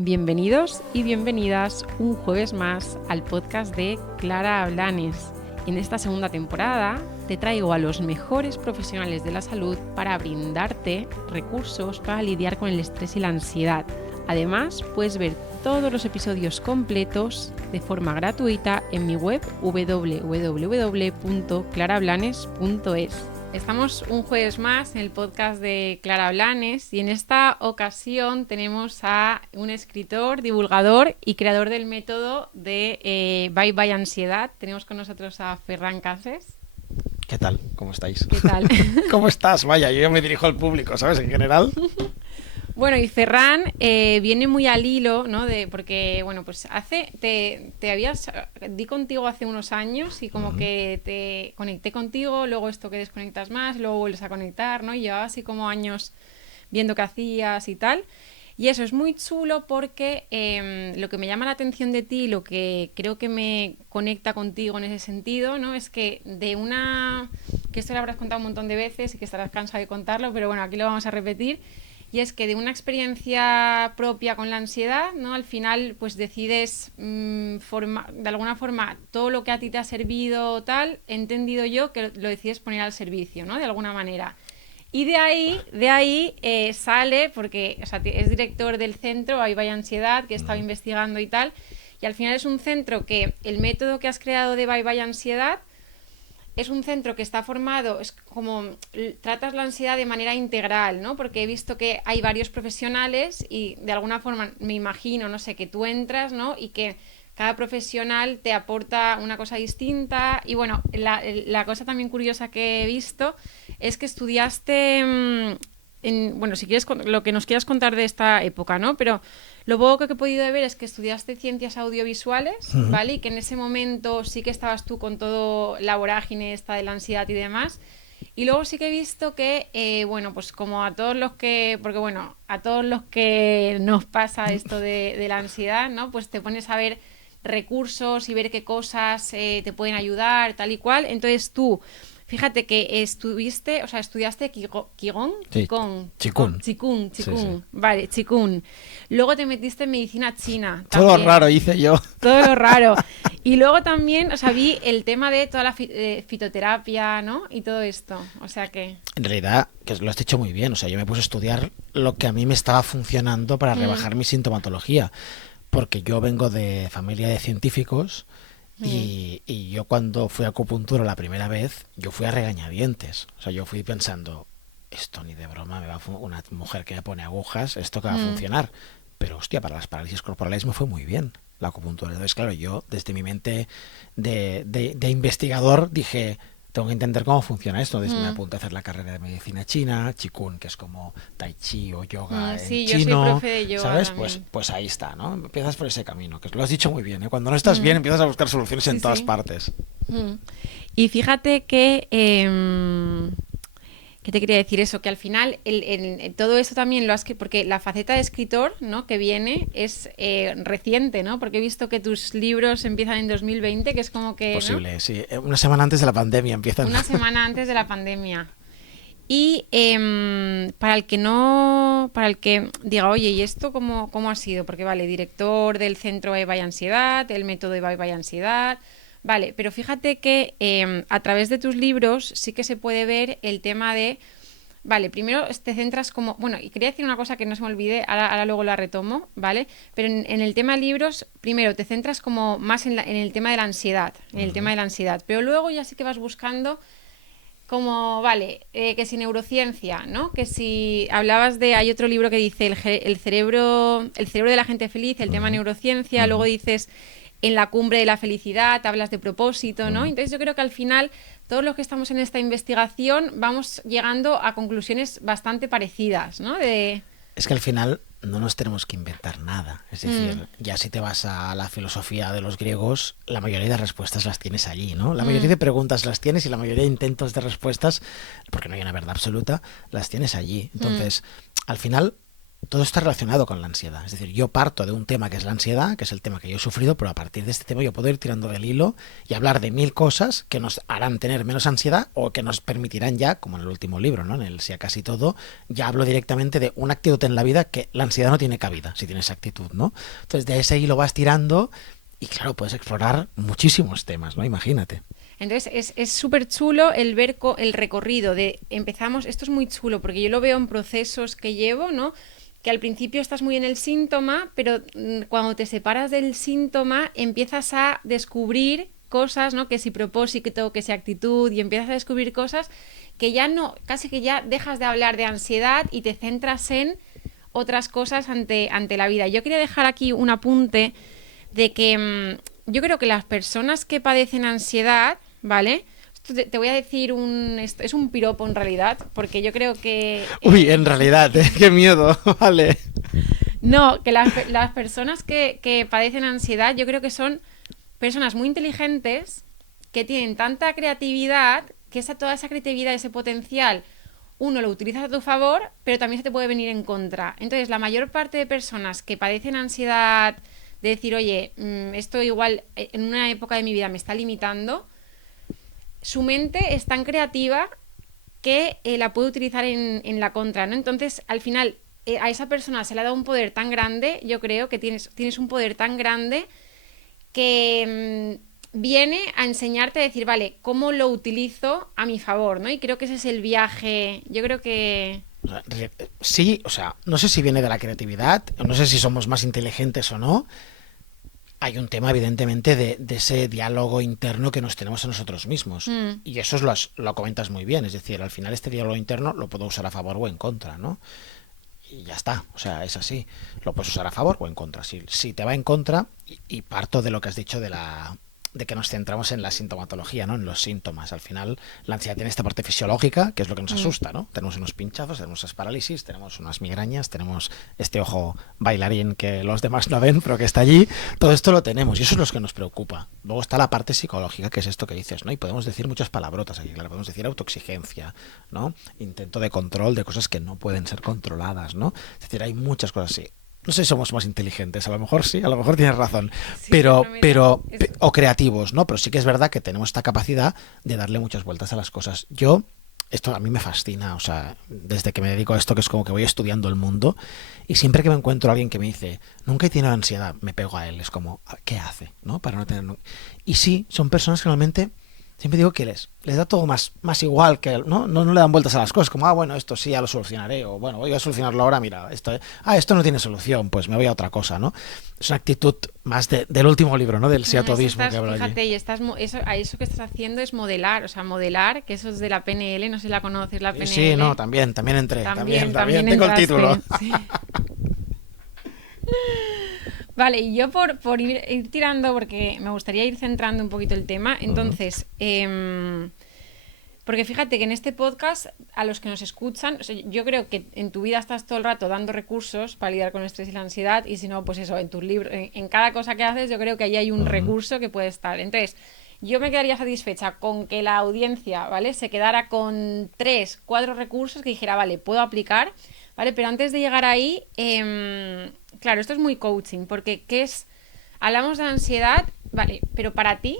Bienvenidos y bienvenidas un jueves más al podcast de Clara Blanes. En esta segunda temporada te traigo a los mejores profesionales de la salud para brindarte recursos para lidiar con el estrés y la ansiedad. Además, puedes ver todos los episodios completos de forma gratuita en mi web www.clarablanes.es. Estamos un jueves más en el podcast de Clara Blanes y en esta ocasión tenemos a un escritor, divulgador y creador del método de Bye Bye Ansiedad. Tenemos con nosotros a Ferran Cases. ¿Qué tal? ¿Cómo estáis? ¿Qué tal? ¿Cómo estás? Vaya, yo me dirijo al público, ¿sabes? En general. Bueno, y Ferran viene muy al hilo, ¿no? Porque, bueno, pues di contigo hace unos años y como que te conecté contigo, luego esto que desconectas más, luego vuelves a conectar, ¿no? Y llevaba así como años viendo qué hacías y tal. Y eso es muy chulo porque lo que me llama la atención de ti, lo que creo que me conecta contigo en ese sentido, ¿no? Es que que esto lo habrás contado un montón de veces y que estarás cansado de contarlo, pero bueno, aquí lo vamos a repetir. Y es que de una experiencia propia con la ansiedad, ¿no? Al final, pues decides de alguna forma todo lo que a ti te ha servido tal, he entendido yo que lo decides poner al servicio, ¿no? De alguna manera. Y de ahí sale, porque es director del centro Bye Bye Ansiedad, que he estado investigando y tal, y al final es un centro que el método que has creado de Bye Bye Ansiedad es un centro que está formado, es como tratas la ansiedad de manera integral, ¿no? Porque he visto que hay varios profesionales y de alguna forma me imagino, no sé, que tú entras, ¿no? Y que cada profesional te aporta una cosa distinta. Y bueno, la cosa también curiosa que he visto es que estudiaste, bueno, si quieres lo que nos quieras contar de esta época, ¿no? Pero lo poco que he podido ver es que estudiaste ciencias audiovisuales, ¿vale? Y que en ese momento sí que estabas tú con todo la vorágine esta de la ansiedad y demás. Y luego sí que he visto que, bueno, pues como a todos los que nos pasa esto de la ansiedad, ¿no? Pues te pones a ver recursos y ver qué cosas te pueden ayudar, tal y cual. Entonces tú, fíjate que estudiaste Qigong, Sí. Qigong. Qigong. Sí, sí. Vale, Qigong. Luego te metiste en medicina china. Todo también. raro hice yo. Todo lo raro. Y luego también, vi el tema de toda la fitoterapia, ¿no? Y todo esto. O sea que... En realidad, que lo has dicho muy bien. O sea, yo me puse a estudiar lo que a mí me estaba funcionando para rebajar mi sintomatología. Porque yo vengo de familia de científicos y yo cuando fui a acupuntura la primera vez, yo fui a regañadientes. O sea, yo fui pensando, esto ni de broma, una mujer que me pone agujas, esto que va a funcionar. Pero hostia, para las parálisis corporales me fue muy bien la acupuntura. Entonces, claro, yo desde mi mente de investigador dije, tengo que entender cómo funciona esto. Entonces me apunté a hacer la carrera de medicina china, Qigong, que es como tai chi o yoga en sí, chino. yo soy profe de yoga, ¿sabes? también. Pues ahí está, ¿no? Empiezas por ese camino, que lo has dicho muy bien, ¿eh? Cuando no estás bien empiezas a buscar soluciones en todas partes. Y fíjate que... ¿qué te quería decir eso? Que al final todo eso también porque la faceta de escritor, ¿no? Que viene es reciente, ¿no? Porque he visto que tus libros empiezan en 2020, que es como que... Posible, ¿no? sí. Una semana antes de la pandemia empiezan. Una semana antes de la pandemia. Y para el que diga, oye, ¿y esto cómo ha sido? Porque vale, director del centro Bye Bye Ansiedad, el método de Bye Bye Ansiedad... Vale, pero fíjate que a través de tus libros sí que se puede ver el tema de... Vale, primero te centras como... Bueno, y quería decir una cosa que no se me olvide, ahora luego la retomo, ¿vale? Pero en el tema de libros, primero te centras como más en el tema de la ansiedad, pero luego ya sí que vas buscando como, vale, que si neurociencia, ¿no? Que si hablabas hay otro libro que dice el cerebro de la gente feliz, el tema neurociencia, luego dices... En la cumbre de la felicidad, hablas de propósito, ¿no? Entonces yo creo que al final todos los que estamos en esta investigación vamos llegando a conclusiones bastante parecidas, ¿no? Es que al final no nos tenemos que inventar nada. Es decir, ya si te vas a la filosofía de los griegos, la mayoría de respuestas las tienes allí, ¿no? La mayoría de preguntas las tienes y la mayoría de intentos de respuestas, porque no hay una verdad absoluta, las tienes allí. Entonces, al final... todo está relacionado con la ansiedad. Es decir, yo parto de un tema que es la ansiedad, que es el tema que yo he sufrido, pero a partir de este tema yo puedo ir tirando del hilo y hablar de 1000 cosas que nos harán tener menos ansiedad o que nos permitirán ya, como en el último libro, ¿no? En el Sí a casi todo, ya hablo directamente de una actitud en la vida que la ansiedad no tiene cabida si tienes actitud, ¿no? Entonces de ese hilo vas tirando y claro, puedes explorar muchísimos temas, ¿no? Imagínate. Entonces es súper chulo el ver el recorrido de empezamos, esto es muy chulo porque yo lo veo en procesos que llevo, ¿no? Que al principio estás muy en el síntoma, pero cuando te separas del síntoma empiezas a descubrir cosas, ¿no? Que si propósito, que si actitud, y empiezas a descubrir cosas que ya no, casi que ya dejas de hablar de ansiedad y te centras en otras cosas ante la vida. Yo quería dejar aquí un apunte de que yo creo que las personas que padecen ansiedad, ¿vale? Esto te voy a decir es un piropo en realidad, porque yo creo que... Uy, en realidad, qué miedo, vale. No, que las personas que padecen ansiedad yo creo que son personas muy inteligentes que tienen tanta creatividad que toda esa creatividad, ese potencial, uno lo utilizas a tu favor, pero también se te puede venir en contra. Entonces, la mayor parte de personas que padecen ansiedad, de decir, oye, esto igual en una época de mi vida me está limitando, su mente es tan creativa que la puede utilizar en la contra, ¿no? Entonces, al final, a esa persona se le ha dado un poder tan grande, yo creo que tienes un poder tan grande que viene a enseñarte a decir, vale, ¿cómo lo utilizo a mi favor, ¿no? Y creo que ese es el viaje, yo creo que... Sí, o sea, no sé si viene de la creatividad, no sé si somos más inteligentes o no. Hay un tema, evidentemente, de ese diálogo interno que nos tenemos a nosotros mismos. Y eso lo comentas muy bien. Es decir, al final este diálogo interno lo puedo usar a favor o en contra, ¿no? Y ya está. O sea, es así. Lo puedes usar a favor o en contra. Si te va en contra, y parto de lo que has dicho de que nos centramos en la sintomatología, ¿no? En los síntomas. Al final, la ansiedad tiene esta parte fisiológica, que es lo que nos asusta, ¿no? Tenemos unos pinchazos, tenemos esas parálisis, tenemos unas migrañas, tenemos este ojo bailarín que los demás no ven, pero que está allí. Todo esto lo tenemos y eso es lo que nos preocupa. Luego está la parte psicológica, que es esto que dices, ¿no? Y podemos decir muchas palabrotas aquí, claro. Podemos decir autoexigencia, ¿no? Intento de control de cosas que no pueden ser controladas, ¿no? Es decir, hay muchas cosas así. No sé si somos más inteligentes, a lo mejor sí, a lo mejor tienes razón, Sí, pero es... o creativos, ¿no? Pero sí que es verdad que tenemos esta capacidad de darle muchas vueltas a las cosas. Esto a mí me fascina, o sea, desde que me dedico a esto, que es como que voy estudiando el mundo, y siempre que me encuentro a alguien que me dice, nunca he tenido ansiedad, me pego a él, es como, ¿qué hace? ¿No? Para no tener... Y sí, son personas que normalmente... Siempre digo que les da todo más igual, que ¿no? No le dan vueltas a las cosas, como, bueno, esto sí ya lo solucionaré, o bueno, voy a solucionarlo ahora, mira, esto no tiene solución, pues me voy a otra cosa, ¿no? Es una actitud más del último libro, ¿no? Del sí a todismo que hablo allí. Fíjate, y eso que estás haciendo es modelar, o sea, modelar, que eso es de la PNL, no sé si la conoces, la PNL. Sí, no, también entré, también tengo el entraste, título. Sí. Vale, y yo por ir tirando, porque me gustaría ir centrando un poquito el tema, entonces, porque fíjate que en este podcast, a los que nos escuchan, o sea, yo creo que en tu vida estás todo el rato dando recursos para lidiar con el estrés y la ansiedad, y si no, pues eso, en tus libros, en cada cosa que haces, yo creo que ahí hay un recurso que puede estar. Entonces, yo me quedaría satisfecha con que la audiencia, ¿vale? Se quedara con 3, 4 recursos que dijera, vale, puedo aplicar, ¿vale? Pero antes de llegar ahí, claro, esto es muy coaching, porque hablamos de ansiedad, vale, pero para ti,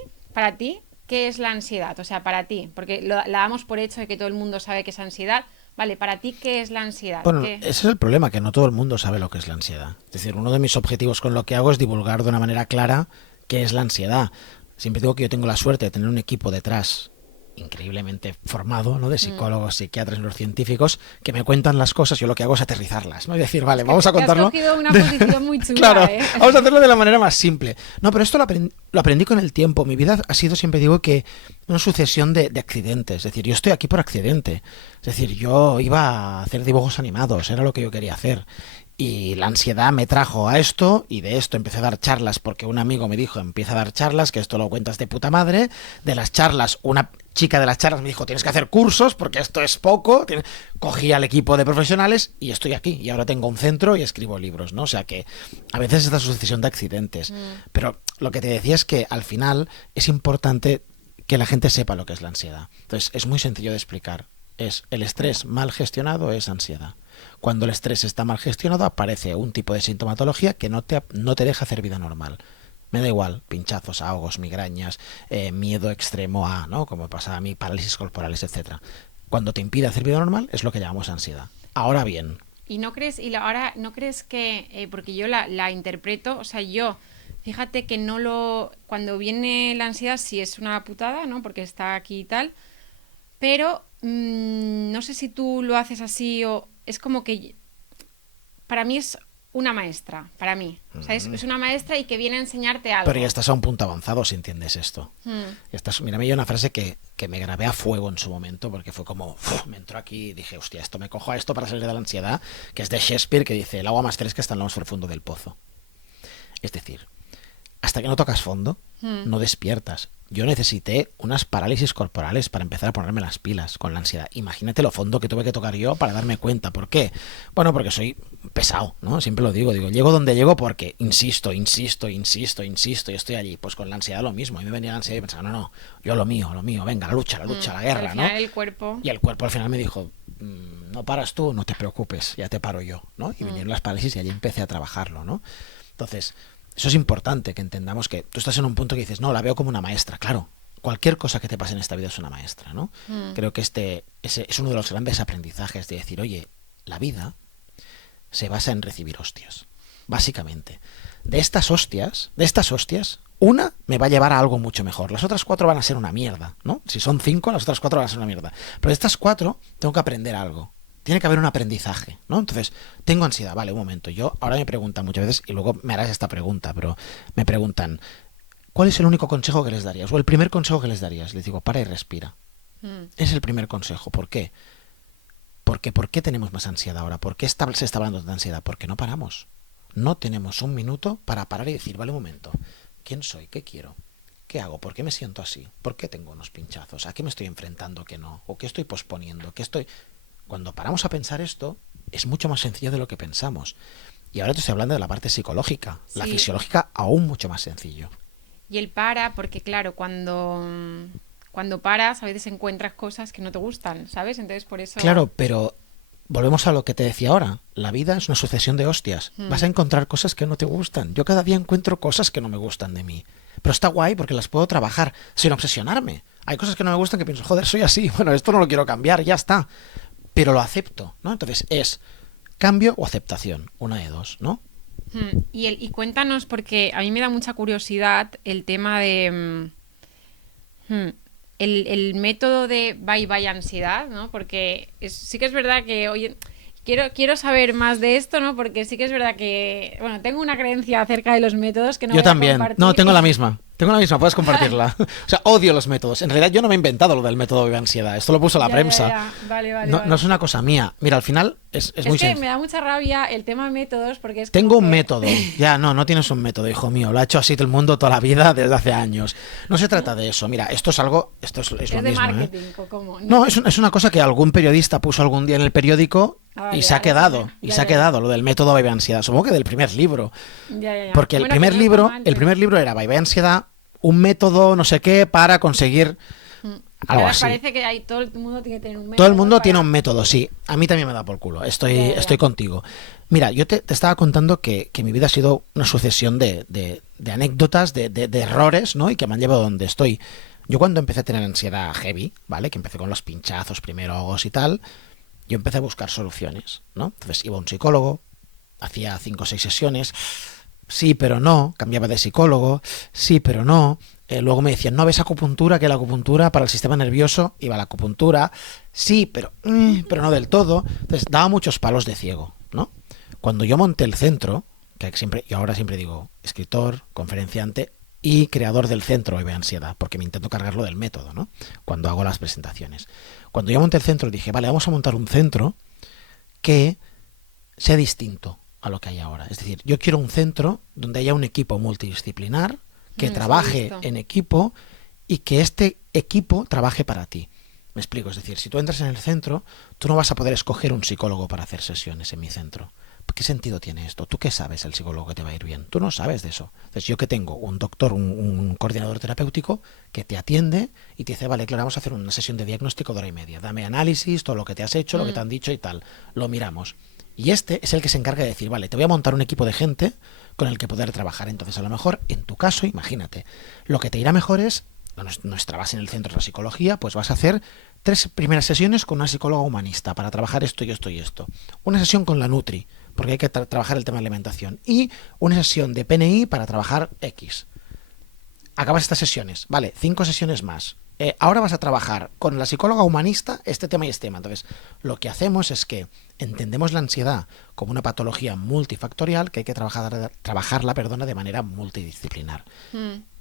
¿qué es la ansiedad? O sea, para ti, porque la damos por hecho de que todo el mundo sabe qué es ansiedad. Vale, para ti, ¿qué es la ansiedad? Bueno, ese es el problema, que no todo el mundo sabe lo que es la ansiedad. Es decir, uno de mis objetivos con lo que hago es divulgar de una manera clara qué es la ansiedad. Siempre digo que yo tengo la suerte de tener un equipo detrás increíblemente formado, ¿no? De psicólogos, psiquiatras, neurocientíficos, que me cuentan las cosas, yo lo que hago es aterrizarlas, ¿no? Y decir, vale, vamos a contarlo. Has cogido una posición muy chula, claro, vamos a hacerlo de la manera más simple. No, pero esto lo aprendí con el tiempo. Mi vida ha sido, siempre digo, que una sucesión de accidentes. Es decir, yo estoy aquí por accidente. Es decir, yo iba a hacer dibujos animados, era lo que yo quería hacer. Y la ansiedad me trajo a esto, y de esto empecé a dar charlas porque un amigo me dijo, empieza a dar charlas, que esto lo cuentas de puta madre. De las charlas, una chica de las charlas me dijo, tienes que hacer cursos porque esto es poco. Cogí al equipo de profesionales y estoy aquí. Y ahora tengo un centro y escribo libros, ¿no? O sea que a veces es esta sucesión de accidentes. Pero lo que te decía es que al final es importante que la gente sepa lo que es la ansiedad. Entonces es muy sencillo de explicar. El estrés mal gestionado es ansiedad. Cuando el estrés está mal gestionado, aparece un tipo de sintomatología que no te deja hacer vida normal. Me da igual, pinchazos, ahogos, migrañas, miedo extremo a, ¿no? Como pasa a mí, parálisis corporales, etcétera. Cuando te impide hacer vida normal es lo que llamamos ansiedad. Ahora bien. ¿Y no crees, ahora no crees que, porque yo la interpreto, o sea, yo, fíjate que cuando viene la ansiedad sí es una putada, ¿no? Porque está aquí y tal, pero no sé si tú lo haces así o es como que para mí es una maestra, para mí. O sea, es una maestra y que viene a enseñarte algo. Pero ya estás a un punto avanzado si entiendes esto. Mira, me dio una frase que me grabé a fuego en su momento porque fue como, me entró aquí y dije, hostia, esto me cojo a esto para salir de la ansiedad, que es de Shakespeare, que dice, el agua más fresca está en lo más profundo del pozo. Es decir, hasta que no tocas fondo, no despiertas. Yo necesité unas parálisis corporales para empezar a ponerme las pilas con la ansiedad. Imagínate lo fondo que tuve que tocar yo para darme cuenta. ¿Por qué? Bueno, porque soy pesado, ¿no? Siempre lo digo, llego donde llego porque insisto, y estoy allí. Pues con la ansiedad lo mismo. A mí me venía la ansiedad y pensaba, no, yo lo mío, venga, la lucha, la guerra, ¿no? El cuerpo... Y el cuerpo al final me dijo, no paras tú, no te preocupes, ya te paro yo, ¿no? Y vinieron las parálisis y allí empecé a trabajarlo, ¿no? Entonces... Eso es importante, que entendamos que tú estás en un punto que dices, no, la veo como una maestra. Claro, cualquier cosa que te pase en esta vida es una maestra, ¿no? Creo que ese es uno de los grandes aprendizajes de decir, oye, la vida se basa en recibir hostias, básicamente. De estas hostias, una me va a llevar a algo mucho mejor. Las otras 4 van a ser una mierda, ¿no? Si son 5, las otras 4 van a ser una mierda. Pero de estas 4 tengo que aprender algo. Tiene que haber un aprendizaje, ¿no? Entonces, tengo ansiedad, vale, un momento. Ahora me preguntan muchas veces, y luego me harás esta pregunta, pero me preguntan, ¿cuál es el único consejo que les darías? O el primer consejo que les darías. Les digo, para y respira. Es el primer consejo. ¿Por qué? Porque ¿por qué tenemos más ansiedad ahora? ¿Por qué se está hablando de ansiedad? Porque no paramos. No tenemos un minuto para parar y decir, vale, un momento, ¿quién soy? ¿Qué quiero? ¿Qué hago? ¿Por qué me siento así? ¿Por qué tengo unos pinchazos? ¿A qué me estoy enfrentando que no? ¿O qué estoy posponiendo? Cuando paramos a pensar esto, es mucho más sencillo de lo que pensamos. Y ahora te estoy hablando de la parte psicológica. Sí. La fisiológica, aún mucho más sencillo. Y él para, porque claro, cuando paras, a veces encuentras cosas que no te gustan, ¿sabes? Entonces, por eso... Claro, pero volvemos a lo que te decía ahora. La vida es una sucesión de hostias. Vas a encontrar cosas que no te gustan. Yo cada día encuentro cosas que no me gustan de mí. Pero está guay porque las puedo trabajar sin obsesionarme. Hay cosas que no me gustan que pienso, joder, soy así. Bueno, esto no lo quiero cambiar, ya está. Pero lo acepto, ¿no? Entonces es cambio o aceptación, una de dos, ¿no? Y cuéntanos, porque a mí me da mucha curiosidad el tema de el método de bye ansiedad, ¿no? Porque sí que es verdad que oye, quiero saber más de esto, ¿no? Porque sí que es verdad que, bueno, tengo una creencia acerca de los métodos que no yo voy a también. compartir. No, tengo la misma, puedes compartirla. O sea, odio los métodos. En realidad yo no me he inventado lo del método de ansiedad. Esto lo puso la prensa. Ya. Vale. No es una cosa mía. Mira, al final es muy sencillo. Es que me da mucha rabia el tema de métodos porque es Tengo un método. Ya, no tienes un método, hijo mío. Lo ha hecho así todo el mundo toda la vida desde hace años. No se trata de eso. Mira, esto es algo... Esto es lo de mismo, marketing, ¿eh? ¿o cómo? No, es una cosa que algún periodista puso algún día en el periódico y se ha quedado. Se ha quedado lo del método Bye Bye Ansiedad. Supongo que del primer libro. Ya. Porque el primer libro era Bye Bye Ansiedad, un método no sé qué para conseguir algo así. Parece que todo el mundo tiene que tener un método. Todo el mundo tiene un método, sí. A mí también me da por culo. Estoy contigo. Mira, yo te estaba contando que mi vida ha sido una sucesión de anécdotas, de errores, ¿no? Y que me han llevado a donde estoy. Yo cuando empecé a tener ansiedad heavy, ¿vale? Que empecé con los pinchazos, primero ahogos y tal, yo empecé a buscar soluciones, ¿no? Entonces iba a un psicólogo, hacía 5 o 6 sesiones, sí, pero no, cambiaba de psicólogo, sí, pero no. Luego me decían, no ves acupuntura, que la acupuntura para el sistema nervioso, iba a la acupuntura, sí, pero no del todo. Entonces daba muchos palos de ciego, ¿no? Cuando yo monté el centro, yo ahora siempre digo escritor, conferenciante y creador del centro Bye Bye Ansiedad, porque me intento cargarlo del método, ¿no? Cuando hago las presentaciones. Cuando yo monté el centro dije, vale, vamos a montar un centro que sea distinto a lo que hay ahora. Es decir, yo quiero un centro donde haya un equipo multidisciplinar que trabaje en equipo y que este equipo trabaje para ti. Me explico, es decir, si tú entras en el centro, tú no vas a poder escoger un psicólogo para hacer sesiones en mi centro. ¿qué sentido tiene esto? ¿Tú qué sabes el psicólogo que te va a ir bien? Tú no sabes de eso. Entonces yo que tengo un doctor, un coordinador terapéutico que te atiende y te dice, vale, claro, vamos a hacer una sesión de diagnóstico de 1 hora y media. Dame análisis, todo lo que te has hecho, lo que te han dicho y tal. Lo miramos. Y este es el que se encarga de decir, vale, te voy a montar un equipo de gente con el que poder trabajar. Entonces, a lo mejor, en tu caso, imagínate, lo que te irá mejor es, nuestra base en el centro de la psicología, pues vas a hacer 3 primeras sesiones con una psicóloga humanista para trabajar esto y esto y esto. Una sesión con la Nutri, porque hay que trabajar el tema de alimentación. Y una sesión de PNI para trabajar X. Acabas estas sesiones, vale, 5 sesiones más. Ahora vas a trabajar con la psicóloga humanista este tema y este tema. Entonces, lo que hacemos es que entendemos la ansiedad como una patología multifactorial que hay que trabajarla de manera multidisciplinar.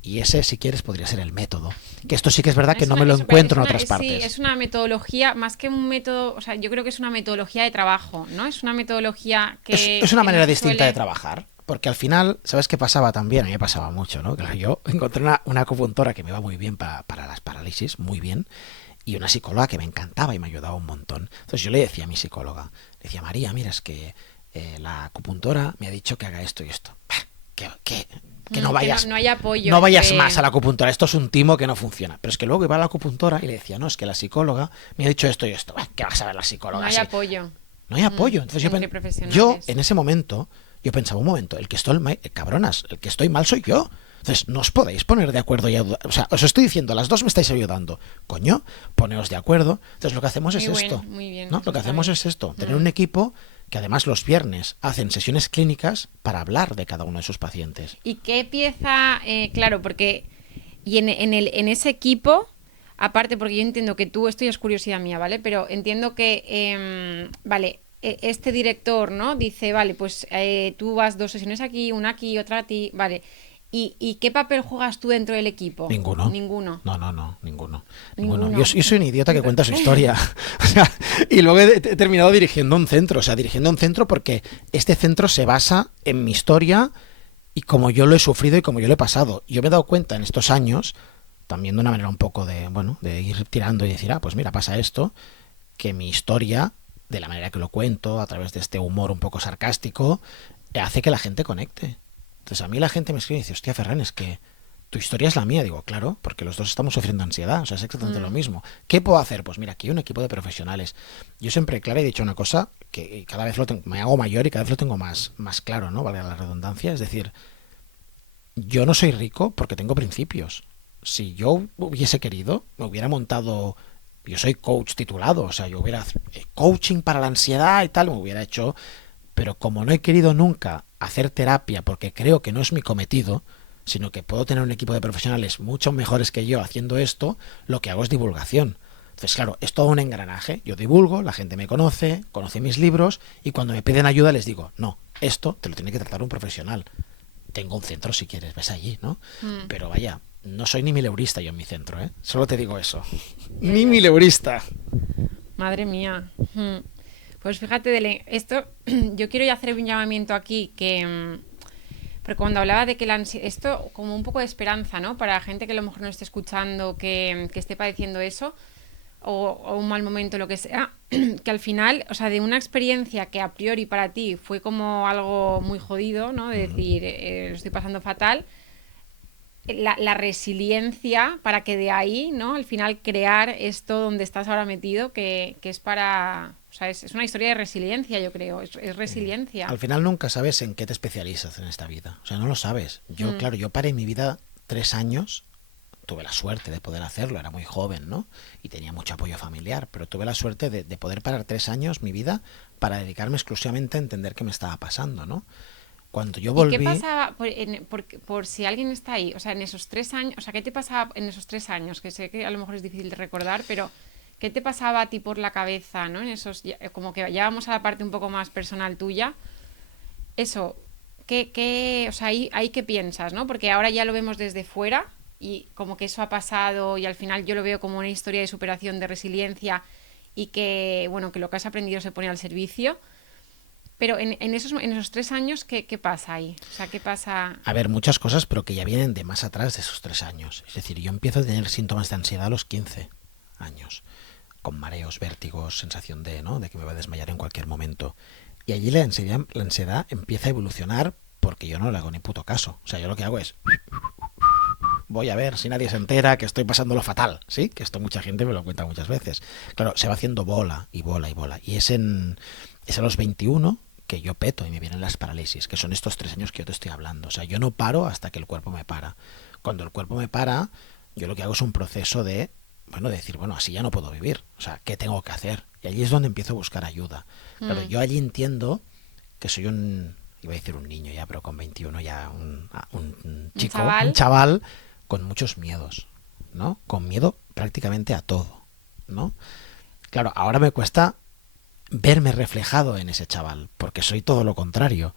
Y ese, si quieres, podría ser el método. Que esto sí que es verdad que no me lo encuentro en otras partes. Sí, es una metodología, más que un método, o sea, yo creo que es una metodología de trabajo, ¿no? Es una metodología que... Es una manera distinta de trabajar. Porque al final, ¿sabes qué pasaba también? A mí me pasaba mucho, ¿no? Claro, yo encontré una acupuntora que me iba muy bien para las parálisis, muy bien, y una psicóloga que me encantaba y me ayudaba un montón. Entonces yo le decía a mi psicóloga, le decía, María, mira, es que la acupuntora me ha dicho que haga esto y esto. Que no vayas, no hay apoyo. No vayas más a la acupuntora, esto es un timo que no funciona. Pero es que luego iba a la acupuntora y le decía, no, es que la psicóloga me ha dicho esto y esto. ¿Qué vas a ver la psicóloga? No hay apoyo. No hay apoyo. Entonces yo en ese momento... Yo pensaba, un momento, el que estoy mal soy yo. Entonces, no os podéis poner de acuerdo. O sea, os estoy diciendo, las dos me estáis ayudando. Coño, poneos de acuerdo. Entonces, lo que hacemos es esto. Muy bien, ¿no? Lo que hacemos es esto, tener un equipo que además los viernes hacen sesiones clínicas para hablar de cada uno de sus pacientes. ¿Y qué pieza? Claro, porque y en ese equipo, aparte, porque yo entiendo que tú, esto ya es curiosidad mía, ¿vale? Pero entiendo que, vale, este director, ¿no? Dice, vale, pues tú vas 2 sesiones aquí, una aquí, otra a ti, vale. ¿Y qué papel juegas tú dentro del equipo? Ninguno. No, ninguno. Yo soy un idiota que cuenta su historia. O sea, y luego he terminado dirigiendo un centro. O sea, dirigiendo un centro porque este centro se basa en mi historia y como yo lo he sufrido y como yo lo he pasado. Yo me he dado cuenta en estos años, también de una manera un poco de ir tirando y decir, pues mira, pasa esto, que mi historia, de la manera que lo cuento, a través de este humor un poco sarcástico, hace que la gente conecte. Entonces a mí la gente me escribe y dice, hostia, Ferran, es que tu historia es la mía. Digo, claro, porque los dos estamos sufriendo ansiedad, o sea, es exactamente lo mismo. ¿Qué puedo hacer? Pues mira, aquí hay un equipo de profesionales. Yo siempre, claro, he dicho una cosa que cada vez me hago mayor y cada vez lo tengo más claro, ¿no? Valga la redundancia. Es decir, yo no soy rico porque tengo principios. Si yo hubiese querido, me hubiera montado... Yo soy coach titulado, o sea, yo hubiera coaching para la ansiedad y tal, me hubiera hecho, pero como no he querido nunca hacer terapia porque creo que no es mi cometido, sino que puedo tener un equipo de profesionales mucho mejores que yo haciendo esto, lo que hago es divulgación. Entonces, claro, es todo un engranaje. Yo divulgo, la gente me conoce mis libros y cuando me piden ayuda les digo, no, esto te lo tiene que tratar un profesional. Tengo un centro si quieres, ves allí, ¿no? Pero vaya, no soy ni mileurista yo en mi centro, ¿eh? Solo te digo eso. Ni mileurista. Madre mía. Pues fíjate, esto yo quiero ya hacer un llamamiento aquí que... Porque cuando hablaba de que esto como un poco de esperanza, ¿no? Para la gente que a lo mejor no esté escuchando, que esté padeciendo eso, o un mal momento, lo que sea, que al final, o sea, de una experiencia que a priori para ti fue como algo muy jodido, ¿no? De decir, lo estoy pasando fatal, la resiliencia para que de ahí, ¿no? Al final crear esto donde estás ahora metido, que es para... O sea, es una historia de resiliencia, yo creo. Es resiliencia. Al final nunca sabes en qué te especializas en esta vida. O sea, no lo sabes. Yo, claro, yo paré mi vida 3 años. Tuve la suerte de poder hacerlo. Era muy joven, ¿no? Y tenía mucho apoyo familiar. Pero tuve la suerte de poder parar 3 años mi vida para dedicarme exclusivamente a entender qué me estaba pasando, ¿no? Cuando yo volví... ¿Y qué pasaba, por si alguien está ahí, o sea, en esos 3 años, o sea, qué te pasaba en esos 3 años? Que sé que a lo mejor es difícil de recordar, pero ¿qué te pasaba a ti por la cabeza, ¿no? En esos, como que ya vamos a la parte un poco más personal tuya. Eso, o sea, ahí qué piensas, ¿no? Porque ahora ya lo vemos desde fuera y como que eso ha pasado y al final yo lo veo como una historia de superación, de resiliencia y que, bueno, que lo que has aprendido se pone al servicio. Pero en esos 3 años, ¿qué pasa ahí? O sea, ¿qué pasa? A ver, muchas cosas, pero que ya vienen de más atrás de esos 3 años. Es decir, yo empiezo a tener síntomas de ansiedad a los 15 años. Con mareos, vértigos, sensación de que me voy a desmayar en cualquier momento. Y allí la ansiedad empieza a evolucionar porque yo no le hago ni puto caso. O sea, yo lo que hago es... voy a ver si nadie se entera que estoy pasándolo fatal, ¿sí? Que esto mucha gente me lo cuenta muchas veces. Claro, se va haciendo bola y bola y bola. Y es a los 21 que yo peto y me vienen las parálisis, que son estos 3 años que yo te estoy hablando. O sea, yo no paro hasta que el cuerpo me para. Cuando el cuerpo me para, yo lo que hago es un proceso de, bueno, decir, bueno, así ya no puedo vivir. O sea, ¿qué tengo que hacer? Y allí es donde empiezo a buscar ayuda. Claro, yo allí entiendo que soy iba a decir un niño ya, pero con 21 ya un chico, un chaval con muchos miedos, ¿no? Con miedo prácticamente a todo, ¿no? Claro, ahora me cuesta verme reflejado en ese chaval, porque soy todo lo contrario.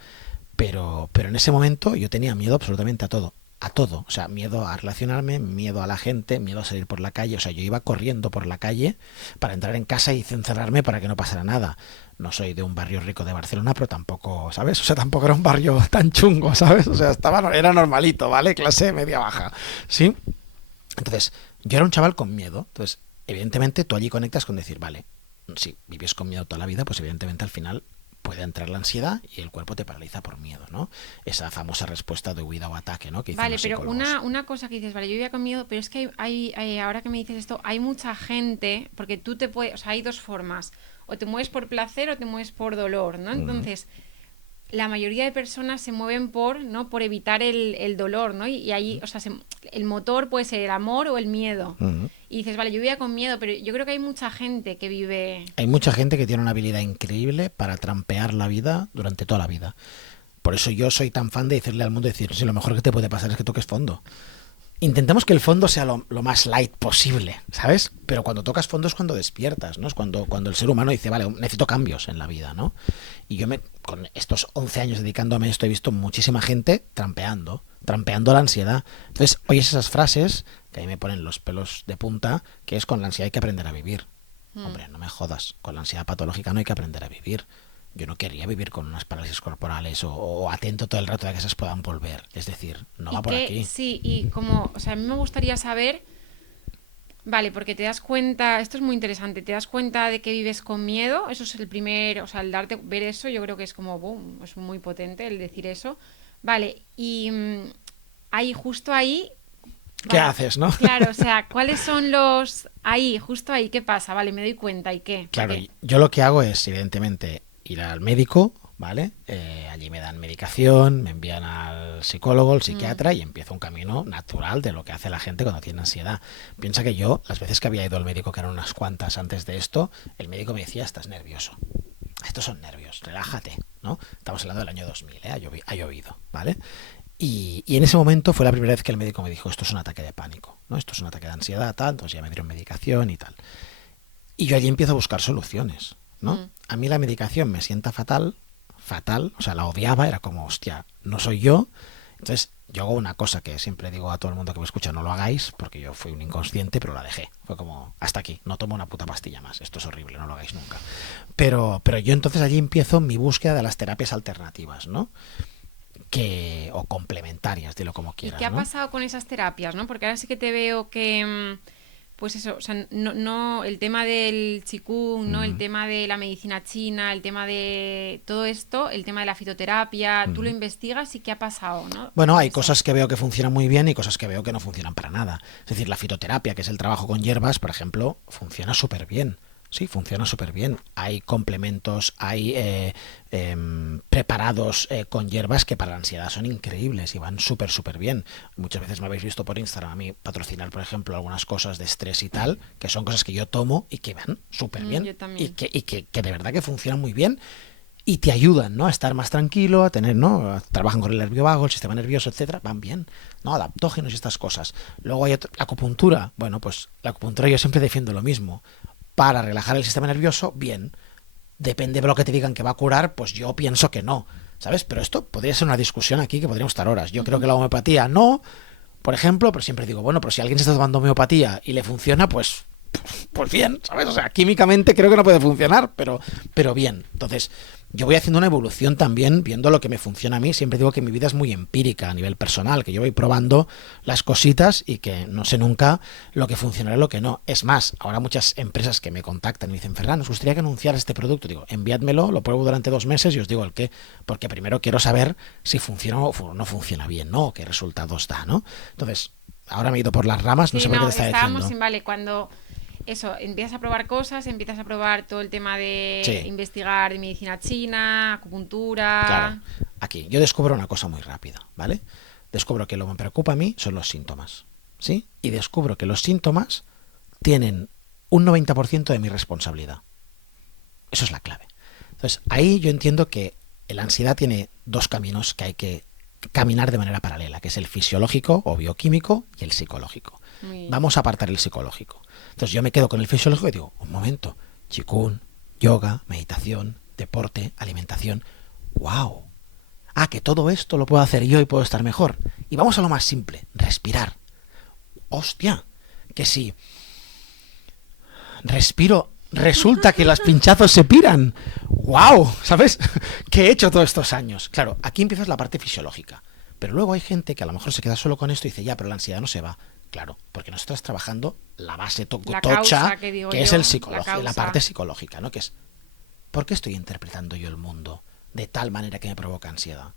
Pero en ese momento yo tenía miedo absolutamente a todo. A todo. O sea, miedo a relacionarme, miedo a la gente, miedo a salir por la calle. O sea, yo iba corriendo por la calle para entrar en casa y encerrarme para que no pasara nada. No soy de un barrio rico de Barcelona, pero tampoco, ¿sabes? O sea, tampoco era un barrio tan chungo, ¿sabes? O sea, era normalito, ¿vale? Clase media baja, ¿sí? Entonces, yo era un chaval con miedo. Entonces, evidentemente, tú allí conectas con decir, vale, si vives con miedo toda la vida, pues evidentemente al final puede entrar la ansiedad y el cuerpo te paraliza por miedo, ¿no? Esa famosa respuesta de huida o ataque, ¿no? Que vale, pero una cosa que dices, vale, yo vivía con miedo, pero es que hay ahora que me dices esto, hay mucha gente, porque tú te puedes, o sea, hay 2 formas, o te mueves por placer o te mueves por dolor, ¿no? Entonces, la mayoría de personas se mueven por evitar el dolor, ¿no? Y ahí, o sea, el motor puede ser el amor o el miedo. Y dices, vale, yo vivía con miedo, pero yo creo que hay mucha gente que vive... Hay mucha gente que tiene una habilidad increíble para trampear la vida durante toda la vida. Por eso yo soy tan fan de decirle al mundo, decir, si lo mejor que te puede pasar es que toques fondo. Intentemos que el fondo sea lo más light posible, ¿sabes? Pero cuando tocas fondo es cuando despiertas, ¿no? Es cuando el ser humano dice, vale, necesito cambios en la vida, ¿no? Y yo con estos 11 años dedicándome a esto he visto muchísima gente trampeando la ansiedad. Entonces, oyes esas frases que a mí me ponen los pelos de punta, que es con la ansiedad hay que aprender a vivir. Hombre, no me jodas, con la ansiedad patológica no hay que aprender a vivir. Yo no querría vivir con unas parálisis corporales o atento todo el rato de que esas puedan volver. Es decir, no va por aquí. Sí, y como, o sea, a mí me gustaría saber, vale, porque te das cuenta, esto es muy interesante, te das cuenta de que vives con miedo, eso es el primer, o sea, el ver eso, yo creo que es como, boom, es muy potente el decir eso. Vale, y ahí, justo ahí... ¿Qué haces, no? Claro, o sea, ¿cuáles son justo ahí, qué pasa? Vale, me doy cuenta, ¿y qué? Claro, yo lo que hago es, evidentemente, ir al médico, ¿vale? Allí me dan medicación, me envían al psicólogo, al psiquiatra y empiezo un camino natural de lo que hace la gente cuando tiene ansiedad. Piensa que yo, las veces que había ido al médico, que eran unas cuantas antes de esto, el médico me decía, estás nervioso. Estos son nervios, relájate, ¿no? Estamos hablando del año 2000, ha llovido, ¿vale? Y en ese momento fue la primera vez que el médico me dijo, esto es un ataque de pánico, ¿no? Esto es un ataque de ansiedad, tal, entonces ya me dieron medicación y tal. Y yo allí empiezo a buscar soluciones, ¿no? A mí la medicación me sienta fatal, o sea, la odiaba, era como, hostia, no soy yo. Entonces yo hago una cosa que siempre digo a todo el mundo que me escucha, no lo hagáis, porque yo fui un inconsciente, pero la dejé. Fue como, hasta aquí, no tomo una puta pastilla más, esto es horrible, no lo hagáis nunca. Pero yo entonces allí empiezo mi búsqueda de las terapias alternativas, ¿no? O complementarias, dilo como quieras. ¿Y qué ha pasado con esas terapias, no? Porque ahora sí que te veo que, pues eso, o sea, no el tema del Qigong, ¿no? El tema de la medicina china, el tema de todo esto, el tema de la fitoterapia, tú lo investigas y qué ha pasado, ¿no? Bueno, hay cosas que veo que funcionan muy bien y cosas que veo que no funcionan para nada. Es decir, la fitoterapia, que es el trabajo con hierbas, por ejemplo, funciona súper bien. Sí, funciona súper bien. Hay complementos, hay preparados con hierbas que para la ansiedad son increíbles y van súper bien. Muchas veces me habéis visto por Instagram a mí patrocinar, por ejemplo, algunas cosas de estrés y tal, que son cosas que yo tomo y que van súper bien. Yo también. Y que de verdad que funcionan muy bien y te ayudan, ¿no? A estar más tranquilo, a tener, ¿no? Trabajan con el nervio vago, el sistema nervioso, etcétera, van bien, ¿no? Adaptógenos y estas cosas. Luego hay la acupuntura. Bueno, pues la acupuntura yo siempre defiendo lo mismo. Para relajar el sistema nervioso, bien. Depende de lo que te digan que va a curar, pues yo pienso que no, ¿sabes? Pero esto podría ser una discusión aquí que podríamos estar horas. Yo creo que la homeopatía no, por ejemplo, pero siempre digo, bueno, pero si alguien se está tomando homeopatía y le funciona, pues bien, ¿sabes? O sea, químicamente creo que no puede funcionar, pero bien. Entonces, yo voy haciendo una evolución también, viendo lo que me funciona a mí. Siempre digo que mi vida es muy empírica a nivel personal, que yo voy probando las cositas y que no sé nunca lo que funcionará y lo que no. Es más, ahora muchas empresas que me contactan y me dicen, Ferran, nos gustaría que anunciara este producto. Digo, enviádmelo, lo pruebo durante 2 meses y os digo el qué, porque primero quiero saber si funciona o no funciona bien, ¿no? O qué resultados da, ¿no? Entonces, ahora me he ido por las ramas, no sé por qué te estaba estábamos diciendo. vale, cuando eso, empiezas a probar cosas, empiezas a probar todo el tema de Sí. investigar de medicina china, acupuntura. Claro, aquí yo descubro una cosa muy rápida, ¿vale? Descubro que lo que me preocupa a mí son los síntomas, ¿sí? Y descubro que los síntomas tienen un 90% de mi responsabilidad. Eso es la clave. Entonces, ahí yo entiendo que la ansiedad tiene 2 caminos que hay que caminar de manera paralela, que es el fisiológico o bioquímico y el psicológico. Vamos a apartar el psicológico. Entonces yo me quedo con el fisiológico y digo, un momento, Qigong, yoga, meditación, deporte, alimentación. ¡Wow! Ah, que todo esto lo puedo hacer yo y puedo estar mejor. Y vamos a lo más simple, respirar. ¡Hostia! Que si respiro, resulta que los pinchazos se piran. ¡Wow! ¿Sabes? ¿Qué he hecho todos estos años? Claro, aquí empieza la parte fisiológica. Pero luego hay gente que a lo mejor se queda solo con esto y dice, ya, pero la ansiedad no se va. Claro, porque no estás trabajando la base tocha, que es el psicológico, la parte psicológica, ¿no? Que es, ¿por qué estoy interpretando yo el mundo de tal manera que me provoca ansiedad?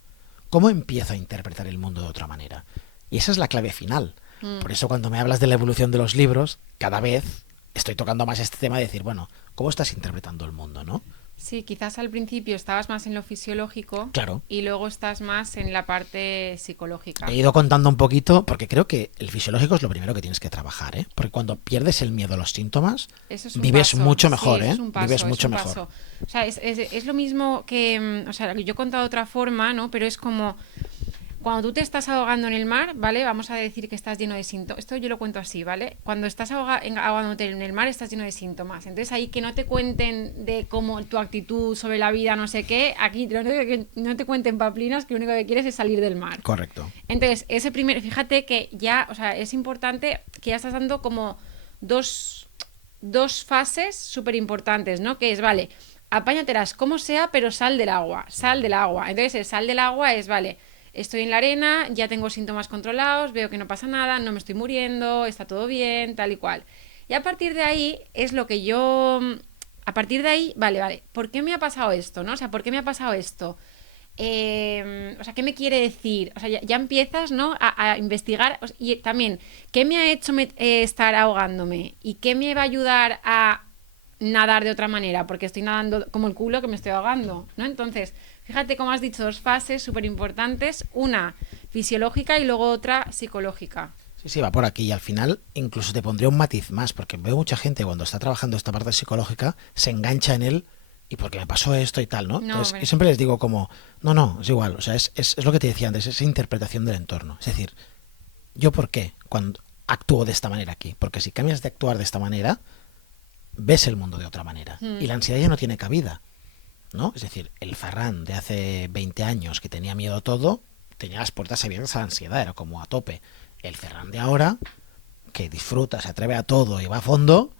¿Cómo empiezo a interpretar el mundo de otra manera? Y esa es la clave final. Por eso cuando me hablas de la evolución de los libros, cada vez estoy tocando más este tema de decir, bueno, ¿cómo estás interpretando el mundo, no? Sí, quizás al principio estabas más en lo fisiológico, claro, y luego estás más en la parte psicológica. He ido contando un poquito, porque creo que el fisiológico es lo primero que tienes que trabajar, ¿eh? Porque cuando pierdes el miedo a los síntomas, vives mucho mejor, ¿eh? Vives mucho mejor. O sea, es lo mismo que, o sea, yo he contado de otra forma, ¿no? Pero es como cuando tú te estás ahogando en el mar, ¿vale? Vamos a decir que estás lleno de síntomas. Esto yo lo cuento así, ¿vale? Cuando estás ahogándote en el mar, estás lleno de síntomas. Entonces ahí que no te cuenten de cómo tu actitud sobre la vida, no sé qué. Aquí no te cuenten paplinas, que lo único que quieres es salir del mar. Correcto. Entonces, fíjate que ya, o sea, es importante que ya estás dando como dos fases súper importantes, ¿no? Que es, vale, apáñatelas como sea, pero sal del agua. Entonces, el sal del agua es, vale, estoy en la arena, ya tengo síntomas controlados, veo que no pasa nada, no me estoy muriendo, está todo bien, tal y cual. Y a partir de ahí es lo que yo... A partir de ahí, vale, ¿por qué me ha pasado esto, no? O sea, ¿por qué me ha pasado esto? O sea, ¿qué me quiere decir? O sea, ya empiezas, ¿no? A investigar. Y también, ¿qué me ha hecho estar ahogándome? ¿Y qué me va a ayudar a nadar de otra manera? Porque estoy nadando como el culo que me estoy ahogando, ¿no? Entonces, fíjate cómo has dicho 2 fases súper importantes, una fisiológica y luego otra psicológica. Sí, va por aquí y al final incluso te pondría un matiz más, porque veo mucha gente cuando está trabajando esta parte psicológica se engancha en él y porque me pasó esto y tal, ¿no? Entonces, yo siempre les digo como, no, es igual, o sea, es lo que te decía antes, esa interpretación del entorno. Es decir, ¿yo por qué cuando actúo de esta manera aquí? Porque si cambias de actuar de esta manera, ves el mundo de otra manera y la ansiedad ya no tiene cabida, ¿no? Es decir, el Ferran de hace 20 años que tenía miedo a todo, tenía las puertas abiertas a la ansiedad, era como a tope. El Ferran de ahora, que disfruta, se atreve a todo y va a fondo,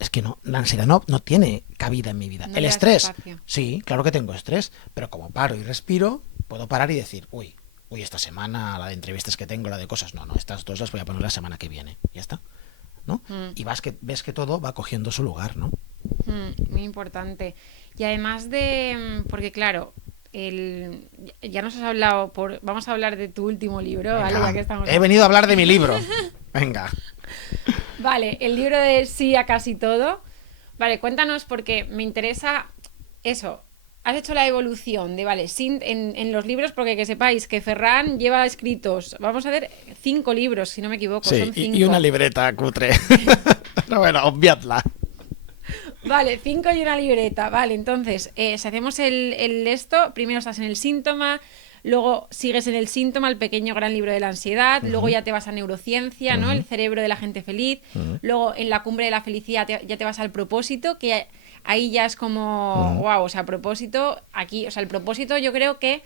es que no, la ansiedad no tiene cabida en mi vida. El estrés, sí, claro que tengo estrés, pero como paro y respiro, puedo parar y decir, uy, esta semana, la de entrevistas que tengo, la de cosas, no, estas 2 las voy a poner la semana que viene, ya está, ¿no? Y ves que todo va cogiendo su lugar, ¿no? Muy importante. Y además porque claro, ya nos has hablado, vamos a hablar de tu último libro. Venga, ¿vale? Ya que estamos he venido a hablar de mi libro. Venga. Vale, el libro de Sí a casi todo. Vale, cuéntanos porque me interesa eso. Has hecho la evolución de, vale, en los libros, porque que sepáis que Ferran lleva escritos, vamos a ver, 5 libros, si no me equivoco. Sí, son 5. Y una libreta cutre. Pero bueno, obviadla. Vale, 5 y una libreta. Vale, entonces, si hacemos esto, primero estás en el síntoma, luego sigues en el síntoma, el pequeño gran libro de la ansiedad, luego ya te vas a neurociencia, ¿no? El cerebro de la gente feliz, luego en la cumbre de la felicidad ya te vas al propósito, que ahí ya es como, wow, o sea, propósito, aquí, o sea, el propósito yo creo que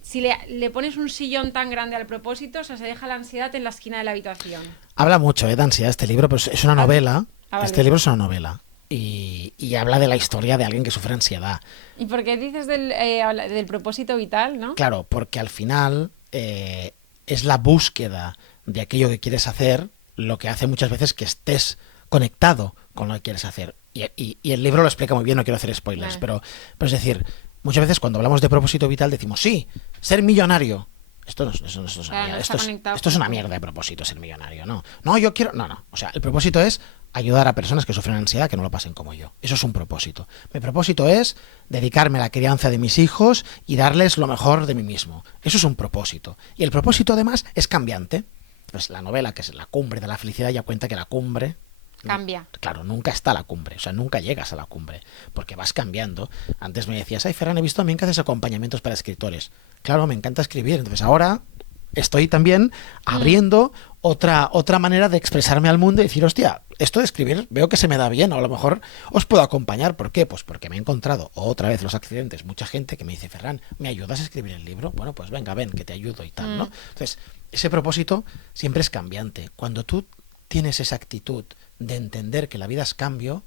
si le pones un sillón tan grande al propósito, o sea, se deja la ansiedad en la esquina de la habitación. Habla mucho de ansiedad este libro, pero es una novela. Vale. Este libro es una novela. y habla de la historia de alguien que sufre ansiedad. ¿Y por qué dices del propósito vital, no? Claro, porque al final es la búsqueda de aquello que quieres hacer lo que hace muchas veces que estés conectado con lo que quieres hacer. Y el libro lo explica muy bien, no quiero hacer spoilers, Vale. pero es decir, muchas veces cuando hablamos de propósito vital decimos, sí, ser millonario. Esto no, es una Claro, no mierda. está conectado Esto es una con- mierda de propósito, ser millonario. No, no, yo quiero... No, no. O sea, el propósito es ayudar a personas que sufren ansiedad que no lo pasen como yo. Eso es un propósito. Mi propósito es dedicarme a la crianza de mis hijos y darles lo mejor de mí mismo. Eso es un propósito. Y el propósito además es cambiante. Pues la novela, que es La cumbre de la felicidad, ya cuenta que la cumbre... Cambia. Claro, nunca está a la cumbre, o sea, nunca llegas a la cumbre, porque vas cambiando. Antes me decías, ay, Ferran, he visto también que haces acompañamientos para escritores. Claro, me encanta escribir, entonces ahora estoy también abriendo otra manera de expresarme al mundo y decir, hostia, esto de escribir veo que se me da bien, o a lo mejor os puedo acompañar. ¿Por qué? Pues porque me he encontrado otra vez los accidentes, mucha gente que me dice, Ferran, ¿me ayudas a escribir el libro? Bueno, pues venga, ven, que te ayudo y tal, ¿no? Entonces, ese propósito siempre es cambiante. Cuando tú tienes esa actitud de entender que la vida es cambio,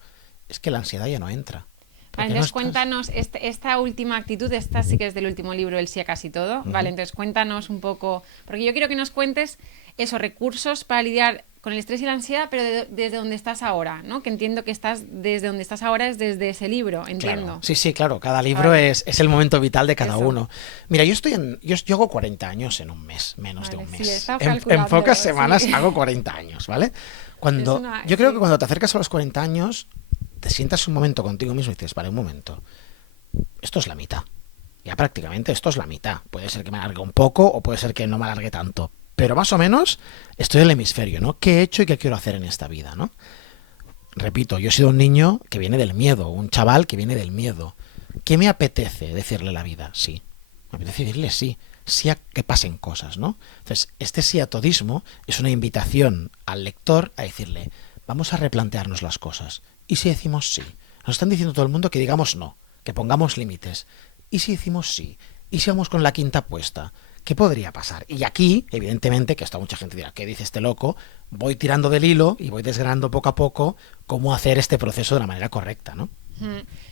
es que la ansiedad ya no entra. Vale, entonces cuéntanos, esta última actitud, esta sí que es del último libro, El sí a casi todo. Vale, entonces cuéntanos un poco, porque yo quiero que nos cuentes esos recursos para lidiar con el estrés y la ansiedad, pero desde donde estás ahora, ¿no? Que entiendo que desde donde estás ahora es desde ese libro, entiendo. Claro. Sí, sí, claro, cada libro Vale. es el momento vital de cada Eso. uno. Mira, yo hago 40 años en un mes, menos de Vale, un sí, mes. he estado En calculando, pocas sí. semanas hago 40 años, ¿vale? Yo creo sí. que cuando te acercas a los 40 años, te sientas un momento contigo mismo y dices, vale, un momento, esto es la mitad. Ya prácticamente esto es la mitad. Puede ser que me alargue un poco o puede ser que no me alargue tanto. Pero más o menos estoy en el hemisferio, ¿no? ¿Qué he hecho y qué quiero hacer en esta vida, ¿no? Repito, yo he sido un niño que viene del miedo, un chaval que viene del miedo. ¿Qué me apetece decirle a la vida? Sí. Me apetece decirle sí. Sí a que pasen cosas, ¿no? Entonces, este sí a todismo es una invitación al lector a decirle, vamos a replantearnos las cosas. ¿Y si decimos sí? Nos están diciendo todo el mundo que digamos no, que pongamos límites. ¿Y si decimos sí? ¿Y si vamos con la quinta apuesta? ¿Qué podría pasar? Y aquí, evidentemente, que esto mucha gente dirá, ¿qué dice este loco? Voy tirando del hilo y voy desgranando poco a poco cómo hacer este proceso de la manera correcta, ¿no?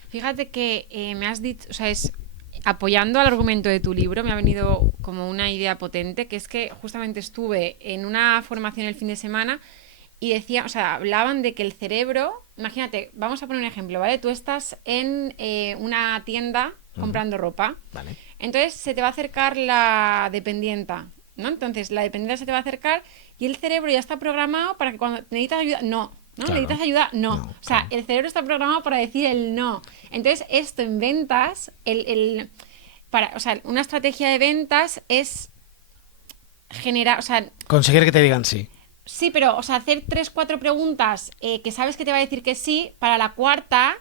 Fíjate que me has dicho, o sea, apoyando al argumento de tu libro, me ha venido como una idea potente, que es que justamente estuve en una formación el fin de semana y decía, o sea, hablaban de que el cerebro, imagínate, vamos a poner un ejemplo, ¿vale? Tú estás en una tienda comprando ropa, Vale. entonces se te va a acercar la dependienta, ¿no? Entonces la dependienta se te va a acercar y el cerebro ya está programado para que cuando necesitas ayuda, no. ¿No? Claro. ¿Necesitas ayuda? No. No, O sea, claro. el cerebro está programado para decir el no. Entonces, esto en ventas, o sea, una estrategia de ventas es generar, o sea, Conseguir que te digan sí. sí, pero, o sea, hacer 3, 4 preguntas que sabes que te va a decir que sí, para la cuarta,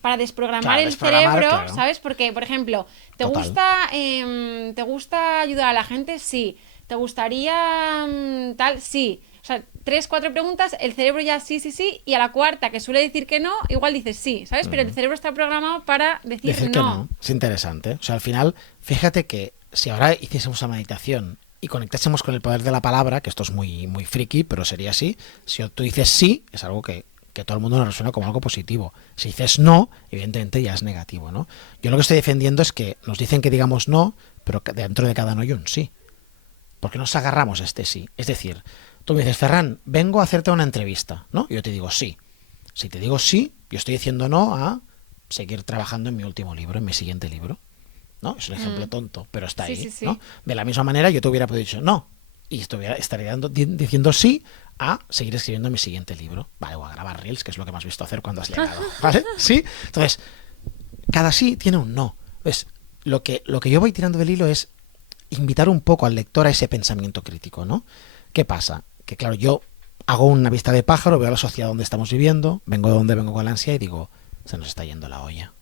para desprogramar Claro, el desprogramar, cerebro, claro. ¿sabes? Porque, por ejemplo, Total. ¿te gusta ayudar a la gente? Sí. ¿Te gustaría tal? Sí. O sea, 3, 4 preguntas, el cerebro ya sí, sí, sí, y a la cuarta, que suele decir que no, igual dices sí, ¿sabes? Pero el cerebro está programado para decir Decir que no. no. Es interesante. O sea, al final, fíjate que si ahora hiciésemos una meditación y conectásemos con el poder de la palabra, que esto es muy, muy friki, pero sería así, si tú dices sí, es algo que todo el mundo lo resuena como algo positivo. Si dices no, evidentemente ya es negativo, ¿no? Yo lo que estoy defendiendo es que nos dicen que digamos no, pero que dentro de cada no hay un sí. Porque nos agarramos a este sí. Es decir, tú me dices, Ferran, vengo a hacerte una entrevista, ¿no? Y yo te digo sí. Si te digo sí, yo estoy diciendo no a seguir trabajando en mi último libro, en mi siguiente libro. ¿No? Es un ejemplo tonto, pero está Sí, ahí, sí, sí. ¿no? De la misma manera yo te hubiera podido decir no. Y estaría diciendo sí a seguir escribiendo mi siguiente libro. Vale, o a grabar reels, que es lo que me has visto hacer cuando has llegado. ¿Vale? ¿Sí? Entonces, cada sí tiene un no. ¿Ves? Lo que yo voy tirando del hilo es invitar un poco al lector a ese pensamiento crítico, ¿no? ¿Qué pasa? Que claro, yo hago una vista de pájaro, veo la sociedad donde estamos viviendo, vengo de donde vengo con la ansia y digo, se nos está yendo la olla.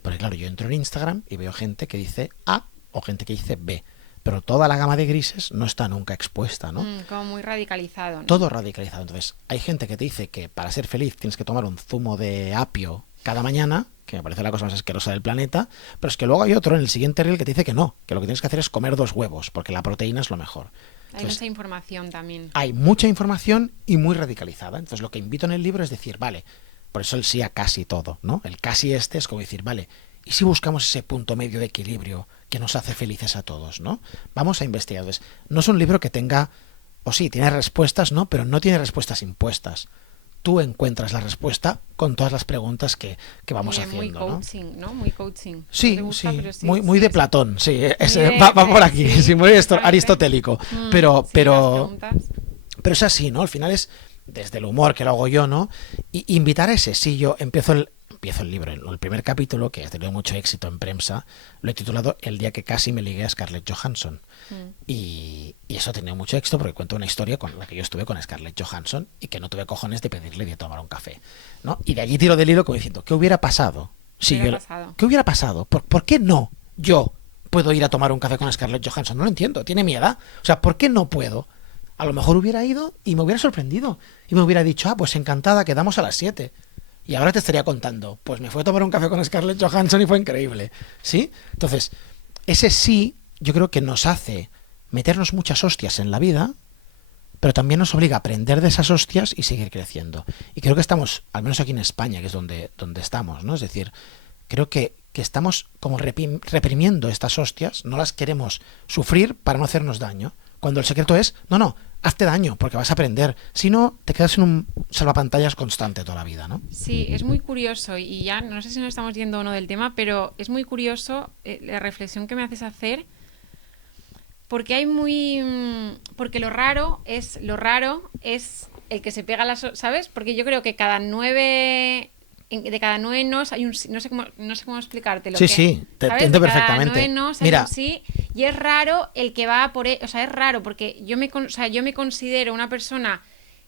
Porque claro, yo entro en Instagram y veo gente que dice A o gente que dice B. Pero toda la gama de grises no está nunca expuesta, ¿no? Como muy radicalizado, ¿no? Todo radicalizado. Entonces, hay gente que te dice que para ser feliz tienes que tomar un zumo de apio cada mañana, que me parece la cosa más asquerosa del planeta, pero es que luego hay otro en el siguiente reel que te dice que no, que lo que tienes que hacer es comer 2 huevos, porque la proteína es lo mejor. Hay Entonces, mucha información también. hay mucha información y muy radicalizada. Entonces, lo que invito en el libro es decir, vale, Por eso el sí a casi todo, ¿no? El casi este es como decir, vale, ¿y si buscamos ese punto medio de equilibrio que nos hace felices a todos, ¿no? Vamos a investigar. Entonces, no es un libro que tenga, o sí, tiene respuestas, ¿no? Pero no tiene respuestas impuestas. Tú encuentras la respuesta con todas las preguntas que vamos haciendo, muy coaching, ¿no? Muy coaching. Sí, No gusta, sí, pero sí, muy de sí. Platón, sí, De- va por aquí, sí, sí, muy totalmente. aristotélico, Sí, las pero preguntas. es así, ¿no? Al final es desde el humor que lo hago yo, ¿no? Y invitar a ese, sí, yo empiezo el libro, el primer capítulo, que ha tenido mucho éxito en prensa, lo he titulado El día que casi me ligué a Scarlett Johansson. Y eso ha tenido mucho éxito porque cuento una historia con la que yo estuve con Scarlett Johansson y que no tuve cojones de pedirle de tomar un café, ¿no? Y de allí tiro del hilo como diciendo, ¿qué hubiera pasado? Si ¿Qué hubiera yo, pasado? ¿Qué hubiera pasado? ¿Por qué no yo puedo ir a tomar un café con Scarlett Johansson? No lo entiendo, tiene mi edad. O sea, ¿por qué no puedo? A lo mejor hubiera ido y me hubiera sorprendido. Y me hubiera dicho, pues encantada, quedamos a las 7. Y ahora te estaría contando, pues me fue a tomar un café con Scarlett Johansson y fue increíble. ¿Sí? Entonces, ese sí, yo creo que nos hace meternos muchas hostias en la vida, pero también nos obliga a aprender de esas hostias y seguir creciendo. Y creo que estamos, al menos aquí en España, que es donde estamos, ¿no? Es decir, creo que estamos como reprimiendo estas hostias, no las queremos sufrir para no hacernos daño. Cuando el secreto es, no, hazte daño, porque vas a aprender. Si no, te quedas en un salvapantallas constante toda la vida, ¿no? Sí, es muy curioso y ya no sé si nos estamos yendo o no del tema, pero es muy curioso la reflexión que me haces hacer porque hay porque lo raro es el que se pega a las, ¿sabes? Porque yo creo que de cada 9 nos hay un sí, no sé cómo explicártelo. Sí, Que, sí, te ¿sabes? entiendo De cada perfectamente. 9 nos hay Mira, un sí y es raro el que va por, o sea, es raro porque o sea, yo me considero una persona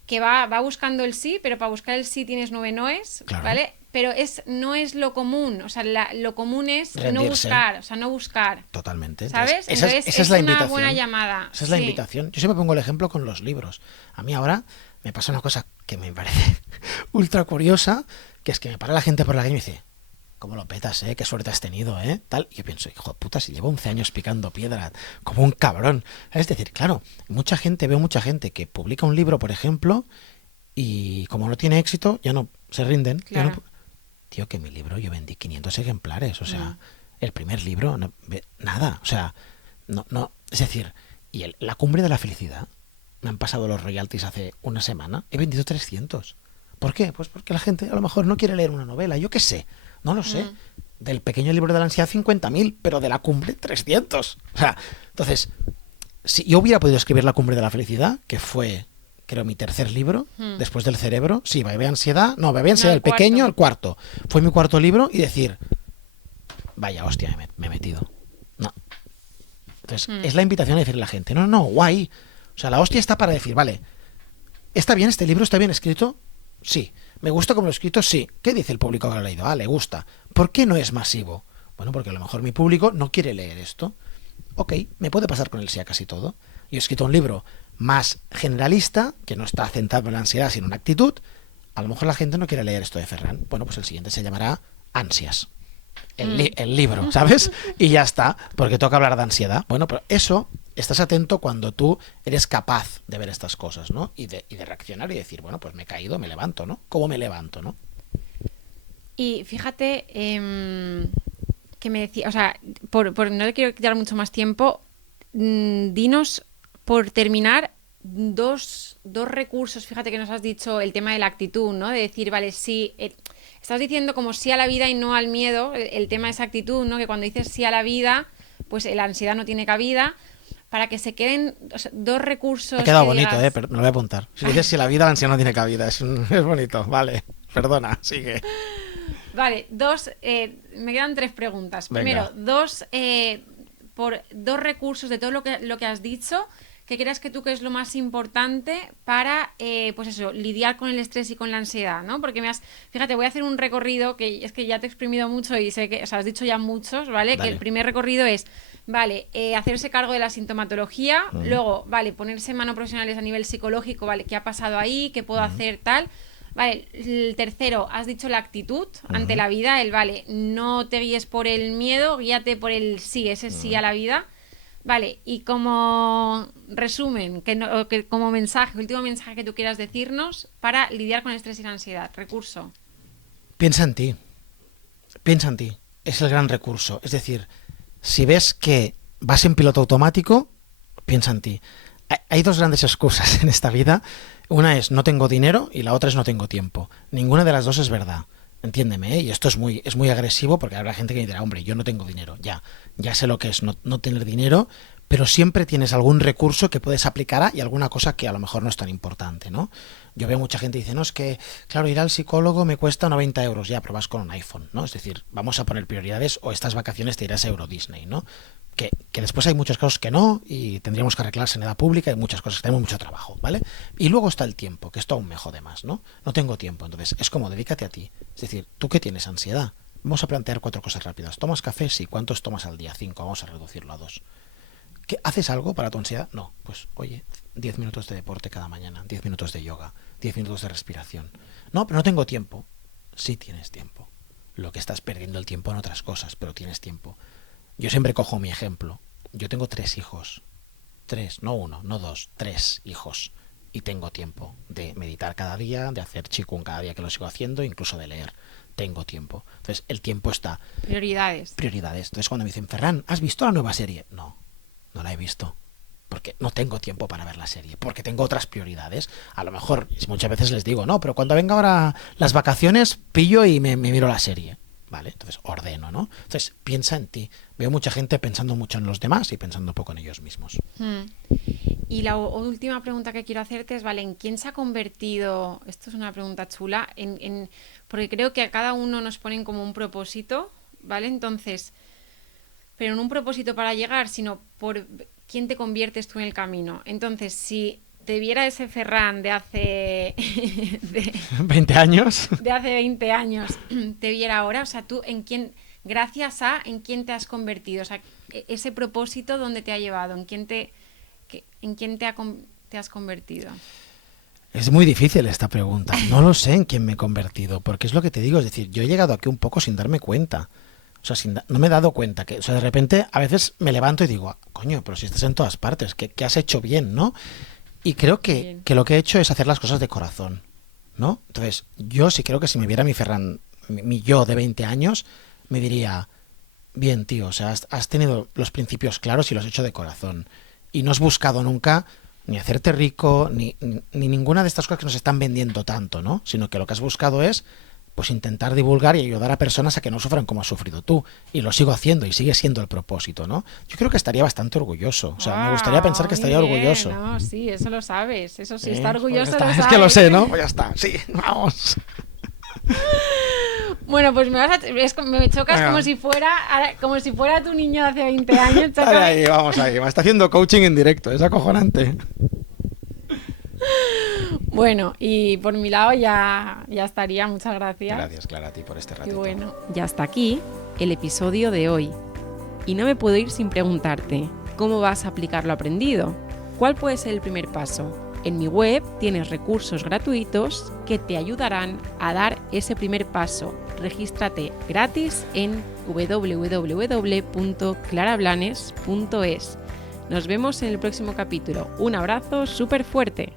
que va buscando el sí, pero para buscar el sí tienes 9 noes, claro, ¿vale? Pero no es lo común, o sea, lo común es no rendirse. buscar, o sea, no buscar. Totalmente. ¿Sabes? Entonces, esa es una la invitación. buena llamada. Esa es la Sí. invitación. Yo siempre pongo el ejemplo con los libros. A mí ahora me pasa una cosa que me parece ultra curiosa, que es que me para la gente por la calle y me dice, ¿cómo lo petas, eh? ¿Qué suerte has tenido, eh? Tal. Y yo pienso, hijo de puta, si llevo 11 años picando piedra, como un cabrón. Es decir, claro, veo mucha gente que publica un libro, por ejemplo, y como no tiene éxito, ya no se rinden. Claro. Tío, que mi libro yo vendí 500 ejemplares, o sea, el primer libro, nada, o sea, no, es decir, la cumbre de la felicidad, me han pasado los royalties hace una semana, he vendido 300. ¿Por qué? Pues porque la gente a lo mejor no quiere leer una novela, yo qué sé, no lo sé. Del pequeño libro de la ansiedad 50.000, pero de la cumbre 300. O sea, entonces, si yo hubiera podido escribir La cumbre de la felicidad, que fue, creo, mi tercer libro, después del cerebro, sí, Bebé Ansiedad, el pequeño, el cuarto. Fue mi cuarto libro y decir, vaya hostia, me he metido. No. Entonces, es la invitación a decirle a la gente, no, guay. O sea, la hostia está para decir, vale, ¿está bien este libro? ¿Está bien escrito? Sí. ¿Me gusta como lo he escrito? Sí. ¿Qué dice el público que lo ha leído? Le gusta. ¿Por qué no es masivo? Bueno, porque a lo mejor mi público no quiere leer esto. Ok, me puede pasar con el sí a casi todo. Yo he escrito un libro más generalista, que no está centrado en la ansiedad, sino en actitud. A lo mejor la gente no quiere leer esto de Ferran. Bueno, pues el siguiente se llamará Ansias. El libro, ¿sabes? Y ya está, porque toca hablar de ansiedad. Bueno, pero eso, estás atento cuando tú eres capaz de ver estas cosas, ¿no? Y de reaccionar y decir, bueno, pues me he caído, me levanto, ¿no? ¿Cómo me levanto, no? Y fíjate que me decía, o sea, no le quiero quitar mucho más tiempo, dinos, por terminar, dos recursos, fíjate que nos has dicho el tema de la actitud, ¿no? De decir, vale, sí, estás diciendo como sí a la vida y no al miedo, el tema de esa actitud, ¿no? Que cuando dices sí a la vida, pues la ansiedad no tiene cabida, para que se queden, o sea, dos recursos. Ha quedado que bonito, digas... pero me lo voy a apuntar. Si dices si la vida, la ansiedad no tiene cabida, es bonito, vale, perdona, sigue. Vale, me quedan 3 preguntas. Venga. Primero, por 2 recursos de todo lo que has dicho, que creas que es lo más importante para, pues eso, lidiar con el estrés y con la ansiedad, ¿no? Porque fíjate, voy a hacer un recorrido que es que ya te he exprimido mucho y sé que, o sea, has dicho ya muchos, ¿vale? Dale. Que el primer recorrido es, vale, hacerse cargo de la sintomatología, luego, vale, ponerse en manos profesionales a nivel psicológico, vale, ¿qué ha pasado ahí? ¿Qué puedo hacer? Tal. Vale, el tercero, has dicho la actitud ante la vida, vale, no te guíes por el miedo, guíate por el sí, ese sí a la vida. Vale, y como resumen, como mensaje, último mensaje que tú quieras decirnos para lidiar con el estrés y la ansiedad, recurso. Piensa en ti. Piensa en ti. Es el gran recurso. Es decir, si ves que vas en piloto automático, piensa en ti. Hay dos grandes excusas en esta vida. Una es no tengo dinero y la otra es no tengo tiempo. Ninguna de las dos es verdad. Entiéndeme, ¿eh? Y esto es muy agresivo porque habrá gente que dirá, hombre, yo no tengo dinero. Ya sé lo que es no tener dinero, pero siempre tienes algún recurso que puedes aplicar y alguna cosa que a lo mejor no es tan importante, ¿no? Yo veo mucha gente que dice, no, es que, claro, ir al psicólogo me cuesta 90 euros. Ya, pero vas con un iPhone, ¿no? Es decir, vamos a poner prioridades o estas vacaciones te irás a Euro Disney, ¿no? Que después hay muchos casos que no y tendríamos que arreglar sanidad pública y muchas cosas, tenemos mucho trabajo, ¿vale? Y luego está el tiempo, que esto aún me jode más, ¿no? No tengo tiempo, entonces es como dedícate a ti. Es decir, ¿tú qué tienes? Ansiedad. Vamos a plantear 4 cosas rápidas. ¿Tomas café? Sí. ¿Cuántos tomas al día? 5. Vamos a reducirlo a 2. ¿Qué, ¿haces algo para tu ansiedad? No. Pues, oye, 10 minutos de deporte cada mañana, 10 minutos de yoga, 10 minutos de respiración. No, pero no tengo tiempo. Sí tienes tiempo. Lo que estás perdiendo el tiempo en otras cosas, pero tienes tiempo. Yo siempre cojo mi ejemplo. Yo tengo 3 hijos. 3, no 1, no 2, 3 hijos. Y tengo tiempo de meditar cada día, de hacer qigong cada día que lo sigo haciendo, incluso de leer. Tengo tiempo. Entonces, el tiempo está. Prioridades. Entonces, cuando me dicen, Ferran, ¿has visto la nueva serie? No, no la he visto. Porque no tengo tiempo para ver la serie. Porque tengo otras prioridades. A lo mejor, muchas veces les digo, no, pero cuando venga ahora las vacaciones, pillo y me miro la serie. Vale, entonces ordeno, ¿no? Entonces piensa en ti. Veo mucha gente pensando mucho en los demás y pensando poco en ellos mismos. Y la última pregunta que quiero hacerte es, ¿vale? ¿En quién se ha convertido? Esto es una pregunta chula. Porque creo que a cada uno nos ponen como un propósito, ¿vale? Entonces, pero no un propósito para llegar, sino por quién te conviertes tú en el camino. Entonces, si te viera ese Ferran de hace... 20 años. De hace 20 años, te viera ahora, o sea, tú en quién, gracias a en quién te has convertido, o sea, ese propósito, ¿dónde te ha llevado? ¿En quién te has convertido? Es muy difícil esta pregunta. No lo sé en quién me he convertido, porque es lo que te digo, es decir, yo he llegado aquí un poco sin darme cuenta. O sea, no me he dado cuenta que, o sea, de repente a veces me levanto y digo, coño, pero si estás en todas partes, ¿qué has hecho bien, no? Y creo que lo que he hecho es hacer las cosas de corazón, ¿no? Entonces, yo sí creo que si me viera mi Ferran, mi yo de 20 años, me diría, bien, tío, o sea, has tenido los principios claros y los has hecho de corazón. Y no has buscado nunca ni hacerte rico, ni ninguna de estas cosas que nos están vendiendo tanto, ¿no? Sino que lo que has buscado es, pues, intentar divulgar y ayudar a personas a que no sufran como has sufrido tú. Y lo sigo haciendo y sigue siendo el propósito, ¿no? Yo creo que estaría bastante orgulloso. O sea, me gustaría pensar que estaría orgulloso. No, sí, eso lo sabes. Eso sí, está orgulloso, pues lo sabes. Es que lo sé, ¿no? Pues ya está, sí, vamos. Bueno, pues me chocas como si fuera tu niño de hace 20 años. Ahí, vamos ahí. Me está haciendo coaching en directo, es acojonante. Bueno, y por mi lado ya estaría. Muchas gracias. Gracias, Clara, a ti por este ratito. Y bueno, ya hasta aquí el episodio de hoy. Y no me puedo ir sin preguntarte, ¿cómo vas a aplicar lo aprendido? ¿Cuál puede ser el primer paso? En mi web tienes recursos gratuitos que te ayudarán a dar ese primer paso. Regístrate gratis en www.clarablanes.es. Nos vemos en el próximo capítulo. Un abrazo súper fuerte.